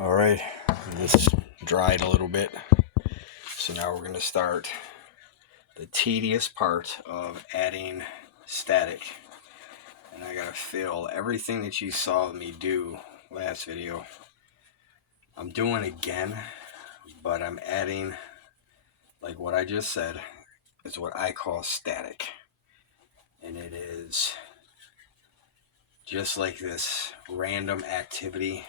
All right, this dried a little bit, so now we're going to start the tedious part of adding static. And I got to fill everything that you saw me do last video. I'm doing again, but I'm adding, like what I just said, is what I call static. And it is just like this random activity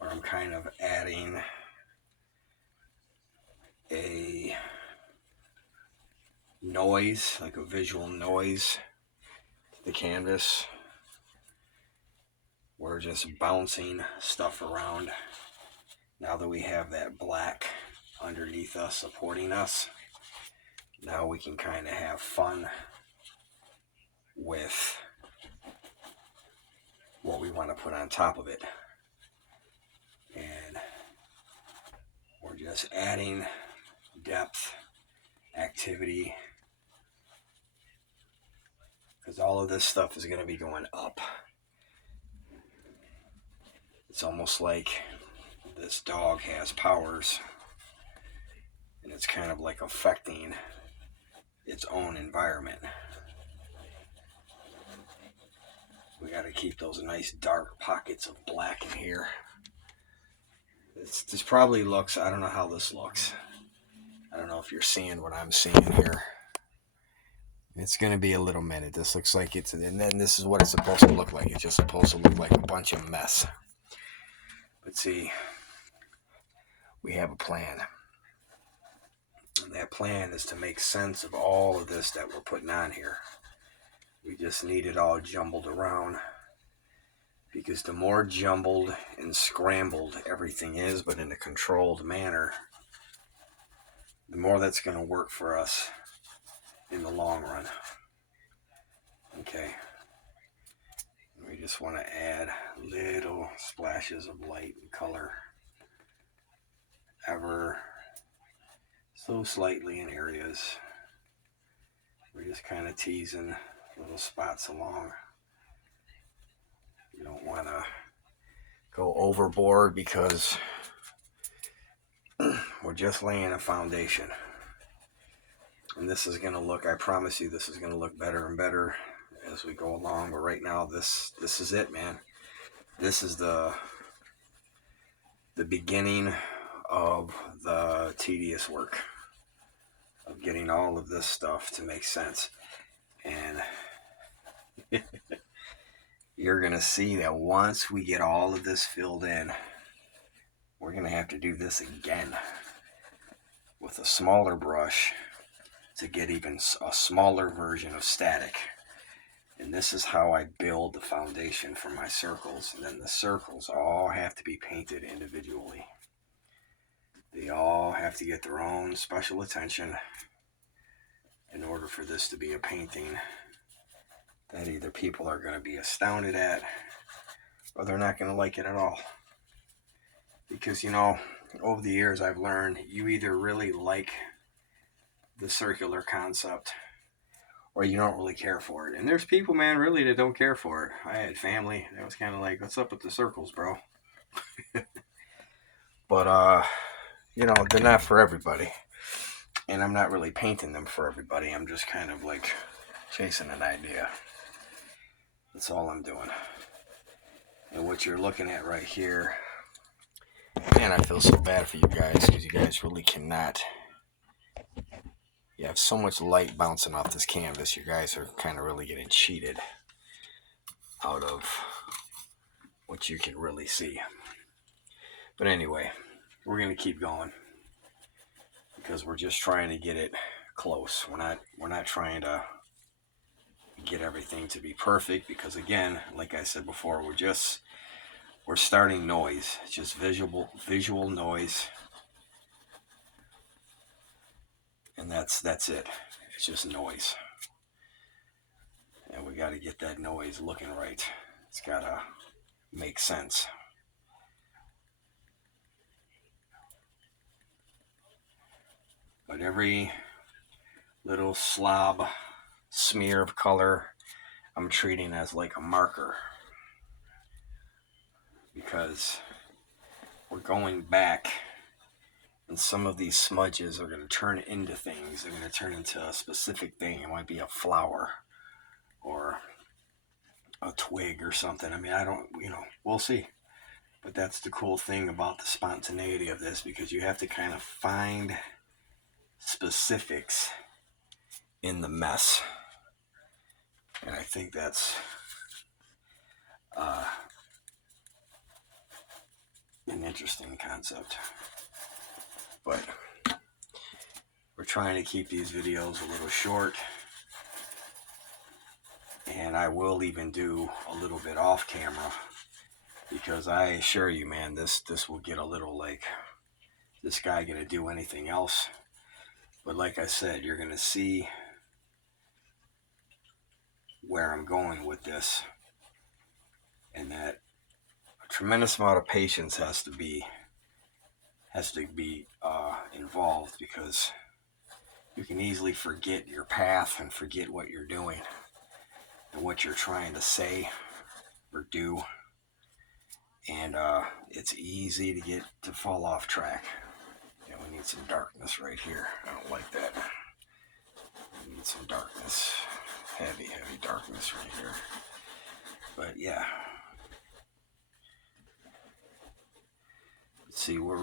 where I'm kind of adding a noise, like a visual noise to the canvas. We're just bouncing stuff around now that we have that black underneath us supporting us. Now we can kind of have fun with what we want to put on top of it. And we're just adding depth, activity, because all of this stuff is going to be going up. It's almost like this dog has powers, and it's kind of like affecting its own environment. We got to keep those nice dark pockets of black in here. This probably looks, I don't know how this looks. I don't know if you're seeing what I'm seeing here. It's going to be a little minute. This looks like it's, and then this is what it's supposed to look like. It's just supposed to look like a bunch of mess. But see, we have a plan. And that plan is to make sense of all of this that we're putting on here. We just need it all jumbled around. Because the more jumbled and scrambled everything is, but in a controlled manner, the more that's going to work for us in the long run. Okay. We just want to add little splashes of light and color ever so slightly in areas. We're just kind of teasing little spots along. You don't want to go overboard because we're just laying a foundation. And this is going to look, I promise you, this is going to look better and better as we go along. But right now, this is it, man. This is the beginning of the tedious work of getting all of this stuff to make sense. And you're going to see that once we get all of this filled in, we're going to have to do this again with a smaller brush to get even a smaller version of static. And this is how I build the foundation for my circles. And then the circles all have to be painted individually. They all have to get their own special attention in order for this to be a painting that either people are going to be astounded at or they're not going to like it at all. Because, you know, over the years I've learned you either really like the circular concept or you don't really care for it. And there's people, man, really that don't care for it. I had family that was kind of like, what's up with the circles, bro? But, you know, they're not for everybody. And I'm not really painting them for everybody. I'm just kind of like chasing an idea. That's all I'm doing. And what you're looking at right here, man, I feel so bad for you guys because you guys really cannot. You have so much light bouncing off this canvas. You guys are kind of really getting cheated out of what you can really see. But anyway, we're going to keep going because we're just trying to get it close. We're not trying to get everything to be perfect because, again, like I said before, we're starting noise. It's just visual noise. And that's it. It's just noise. And we got to get that noise looking right. It's got to make sense. But every little slob smear of color I'm treating as like a marker. Because going back, and some of these smudges are going to turn into things. They're going to turn into a specific thing. It might be a flower or a twig or something. I mean, I don't, we'll see. But that's the cool thing about the spontaneity of this, because you have to kind of find specifics in the mess. And I think that's an interesting concept. But we're trying to keep these videos a little short. And I will even do a little bit off camera, because I assure you, man, this will get a little like, this guy gonna do anything else? But like I said, you're gonna see where I'm going with this, and that a tremendous amount of patience has to be involved, because you can easily forget your path and forget what you're doing and what you're trying to say or do, and it's easy to fall off track. We need some darkness right here. I don't like that. We need some darkness, heavy darkness right here. But yeah, see, we're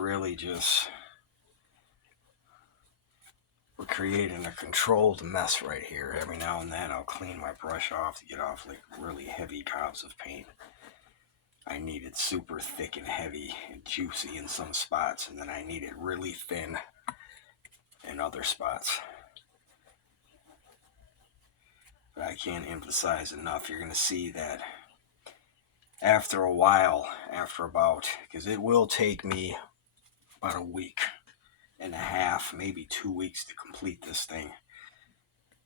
creating a controlled mess right here. Every now and then I'll clean my brush off to get off like really heavy gobs of paint. I need it super thick and heavy and juicy in some spots, and then I need it really thin in other spots. But I can't emphasize enough, you're going to see that after a while, because it will take me about a week and a half, maybe 2 weeks to complete this thing.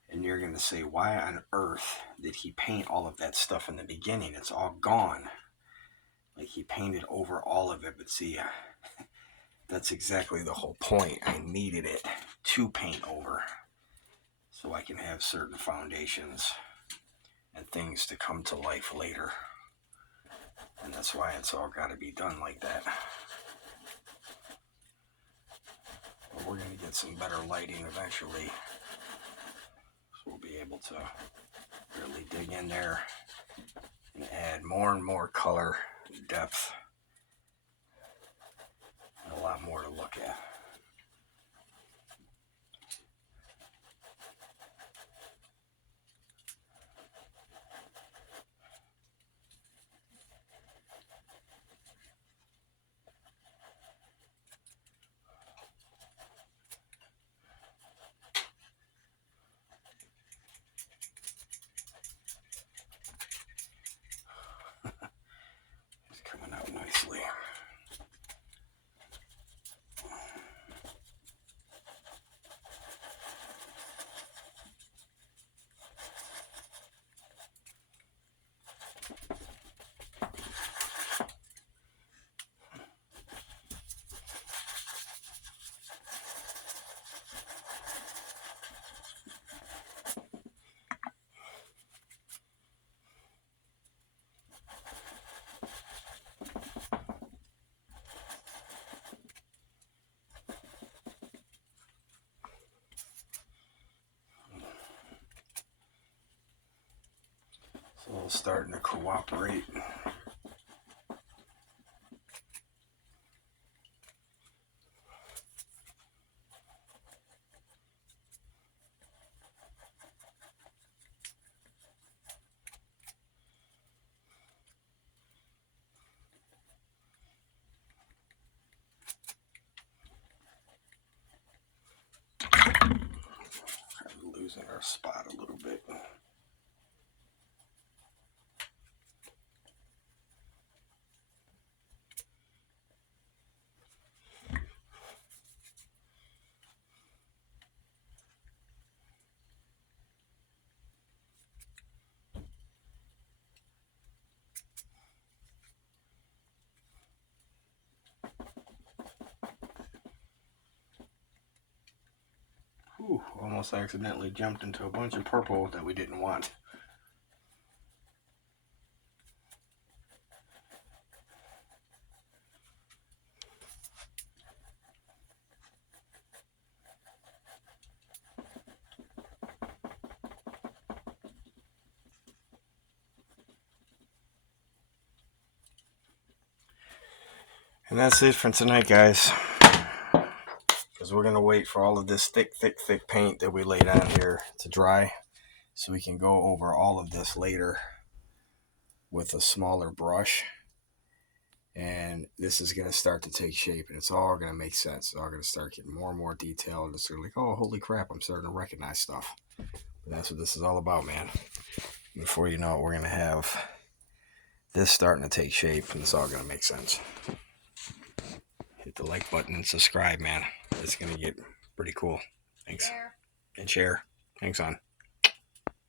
And you're going to say, why on earth did he paint all of that stuff in the beginning? It's all gone. Like, he painted over all of it. But see, that's exactly the whole point. I needed it to paint over, so I can have certain foundations and things to come to life later. And that's why it's all got to be done like that. But we're going to get some better lighting eventually, so we'll be able to really dig in there and add more and more color, depth, and a lot more to look at. It's coming out nicely. So it's starting to cooperate. Losing our spot a little bit. Whew, almost accidentally jumped into a bunch of purple that we didn't want. And that's it for tonight, guys. Because we're going to wait for all of this thick paint that we laid on here to dry, so we can go over all of this later with a smaller brush. And this is going to start to take shape, and it's all going to make sense. It's all going to start getting more and more detailed. And it's sort of like, oh, holy crap, I'm starting to recognize stuff. But that's what this is all about, man. Before you know it, we're going to have this starting to take shape, and it's all going to make sense. Hit the like button and subscribe, man. It's going to get pretty cool. Thanks. And share. Thanks, on.